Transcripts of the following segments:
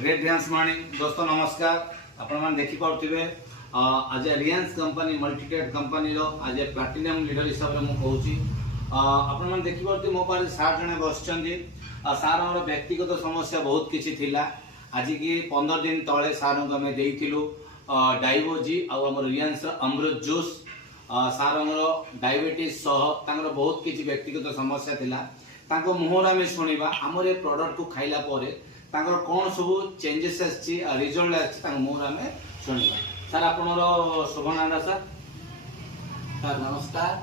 Great रियांस morning दोस्तों नमस्कार आपण मान देखि पाउथिबे आज रियांस कंपनी मल्टीटेड कंपनी रो आज प्लैटिनम लीडर हिसाब रे मु कहूची आपण मान देखि पाउथि मो पारे सार जने बसचंदी सार हमर व्यक्तिगत समस्या बहुत किछि थिला आज की 15 दिन तळे सार को हमें देइथिलु डायबोजी आ हमर रियांस अमृत जूस सार हमर डायबिटीज सह तांगर बहुत किछि व्यक्तिगत समस्या थिला तांको मुहरा में सुनिबा हमर ए प्रोडक्ट को खाइला परे तांकर कौन सब चेंजेस आछि रिजल्ट आछि तांको मुहरा में सुनिबा सर आपनरो शुभ नाम सर सर नमस्कार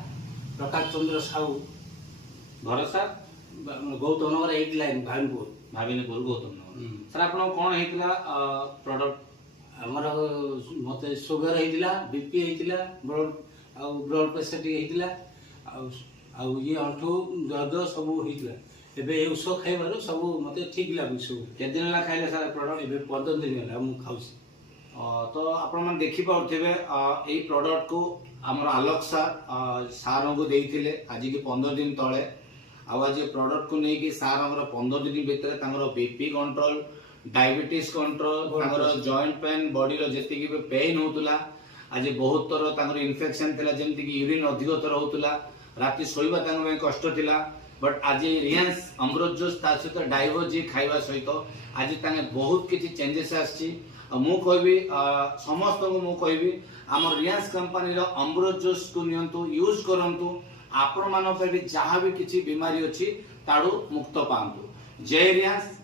प्रकाश चंद्र साहू घर sir Gautam Nagar 8 line भाविनपुर Gautam Nagar sir आपन कोन हेतिला प्रोडक्ट हमर मते शुगर हेतिला बीपी हेतिला ब्लड प्रेशर हेतिला आ ये अंठू दर्द सब हेतिला एबे ए उस खाइबारो सब मते ठीक लागु सब के दिन ला खाइले सर प्रोडक्ट एबे 15 दिन होला मु खाउसी तो आपण मन देखि पाउथिबे एई प्रोडक्ट को हमर आलोक सर सार को देइथिले आज की 15 दिन तळे आज प्रोडक्ट को नहीं कि सार हमर 15 दिन भीतर तांगर बीपी कंट्रोल डायबिटीज कंट्रोल तांगर जॉइंट पेन बॉडी रो जेति की पेन होतुला आज बहुत तर तांगर इन्फेक्शन थिला जेमति की यूरिन अधिक तर होतुला राती सोइबा तांग में कष्ट थिला बट आज रियांस अमृत जूस ता सहित डायबोजी खाइबा सहित आज तांगे बहुत किछि चेंजेस आछि मु कहबी समस्त को मु कहबी हमर रियांस कंपनी रो अमृत जूस को नियंतु यूज करंतु आपण मान पे भी जहां भी किछि बीमारी अछि ताडू मुक्त पांतु जय रियांस।